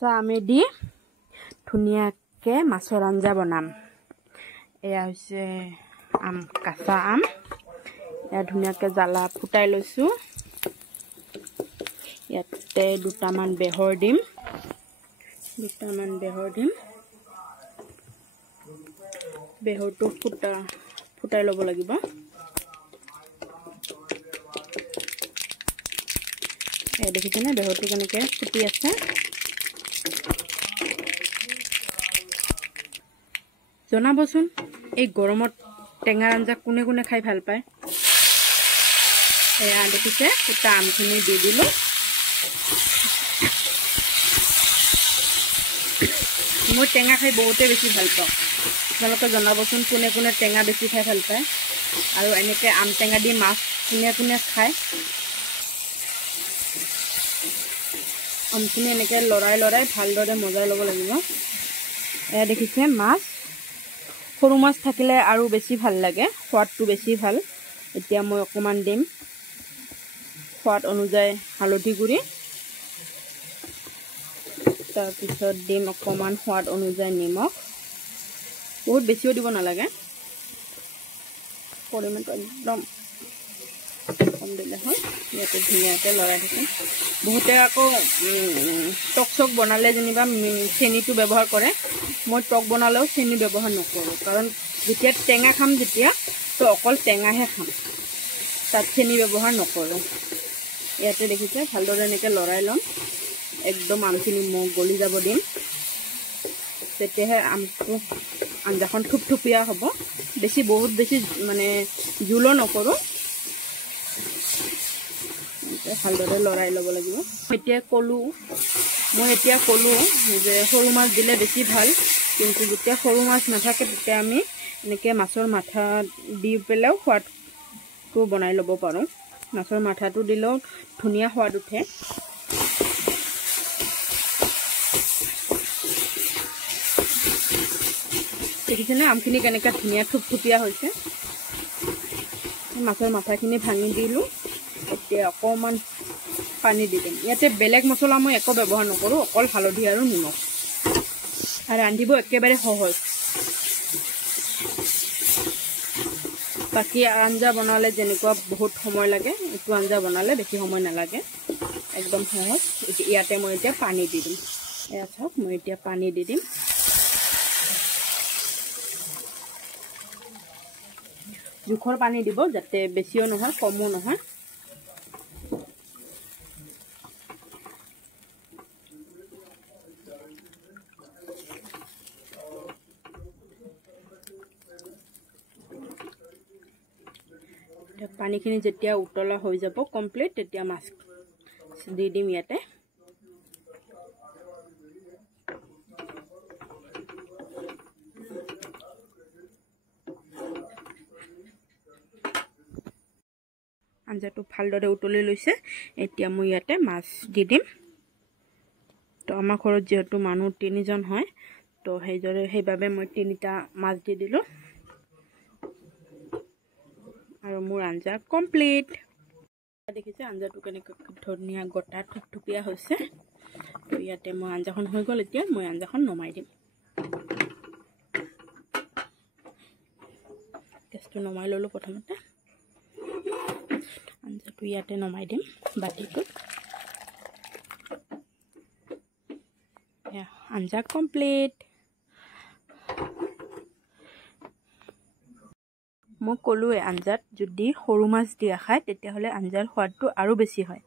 কেঁচা আমেদি ধুনীয়াকৈ মাছৰ আঞ্জা বনাম। এয়া হৈছে আম, কেঁচা আম। এয়া ধুনীয়াকৈ জ্বালা ফুটাই লৈছোঁ। ইয়াতে দুটামান বেহৰ দিম। বেহৰটো ফুটাই ল'ব লাগিব। এয়া দেখিছেনে বেহৰটো কেনেকৈ ফুটি আছে। জনাবচোন এই গৰমত টেঙাৰ আঞ্জা কোনে কোনে খাই ভাল পায়। এয়া দেখিছে ফুটা আমখিনি দি দিলোঁ। মই টেঙা খাই বহুতে বেছি ভাল পাওঁ। আপোনালোকে জনাবচোন কোনে কোনে টেঙা বেছি খাই ভাল পায় আৰু এনেকৈ আম টেঙা দি মাছ কোনে কোনে খায়। আমখিনি এনেকৈ লৰাই ভালদৰে মজাই ল'ব লাগিব। এয়া দেখিছে মাছ, সৰু মাছ থাকিলে আৰু বেছি ভাল লাগে, সোৱাদটো বেছি ভাল। এতিয়া মই অকণমান দিম সোৱাদ অনুযায়ী হালধি গুড়ি, তাৰপিছত দিম অকণমান সোৱাদ অনুযায়ী নিমখ। বহুত বেছিও দিব নালাগে, পৰিমাণটো একদম কম দিলে হয়। ইয়াতে ধুনীয়াকৈ লৰাই থাকিম। বহুতে আকৌ টক চক বনালে যেনিবা চেনিটো ব্যৱহাৰ কৰে। মই টক বনালেও চেনি ব্যৱহাৰ নকৰোঁ, কাৰণ যেতিয়া টেঙা খাম তো অকল টেঙাহে খাম, তাত চেনি ব্যৱহাৰ নকৰোঁ। ইয়াতে দেখিছে ভালদৰে এনেকৈ লৰাই ল'ম। একদম আমখিনি গলি যাব দিম, তেতিয়াহে আঞ্জাখন থুপথুপীয়া হ'ব। বহুত বেছি মানে জোলো নকৰোঁ, ভালদৰে লৰাই ল'ব লাগিব। মই এতিয়া ক'লোঁ যে সৰু মাছ দিলে বেছি ভাল, কিন্তু যেতিয়া সৰু মাছ নাথাকে তেতিয়া আমি এনেকৈ মাছৰ মাথা দি পেলাইও সোৱাদটো বনাই ল'ব পাৰোঁ। মাছৰ মাথাটো দিলেও ধুনীয়া সোৱাদ উঠে। দেখিছেনে আমখিনি কেনেকৈ ধুনীয়া থুপথুপীয়া হৈছে। মাছৰ মাথাখিনি ভাঙি দিলোঁ। এতিয়া অকণমান পানী দি দিম। ইয়াতে বেলেগ মছলা মই একো ব্যৱহাৰ নকৰোঁ, অকল হালধি আৰু নিমখ। আৰু ৰান্ধিব একেবাৰে সহজ। বাকী আঞ্জা বনালে যেনেকুৱা বহুত সময় লাগে, এইটো আঞ্জা বনালে বেছি সময় নালাগে, একদম সহজ। ইয়াতে মই এতিয়া পানী দি দিম। এয়া চাওক, মই এতিয়া পানী দি দিম। জোখৰ পানী দিব, যাতে বেছিও নহয় কমো নহয়। পানীখিনি যেতিয়া উতলা হৈ যাব কমপ্লিট, তেতিয়া মাছ দি দিম ইয়াতে। আঞ্জাটো ভালদৰে উতলি লৈছে। এতিয়া মই ইয়াতে মাছ দি দিম। তো আমাৰ ঘৰত যিহেতু মানুহ 3জন হয়, তো সেইবাবে মই 3টা মাছ দি দিলোঁ আৰু মোৰ আঞ্জা কমপ্লিট। দেখিছে আঞ্জাটো কেনেকৈ ধুনীয়া গোটা থুপথুপীয়া হৈছে। তো ইয়াতে মই আঞ্জাখন হৈ গ'ল। এতিয়া মই আঞ্জাখন নমাই দিম। গেছটো নমাই ল'লোঁ প্ৰথমতে। আঞ্জাটো ইয়াতে নমাই দিম বাতিটোত। আঞ্জা কমপ্লিট। মই ক'লোৱে আঞ্জাত যদি সৰু মাছ দিয়া খায় তেতিয়াহ'লে আঞ্জাৰ সোৱাদটো আৰু বেছি হয়।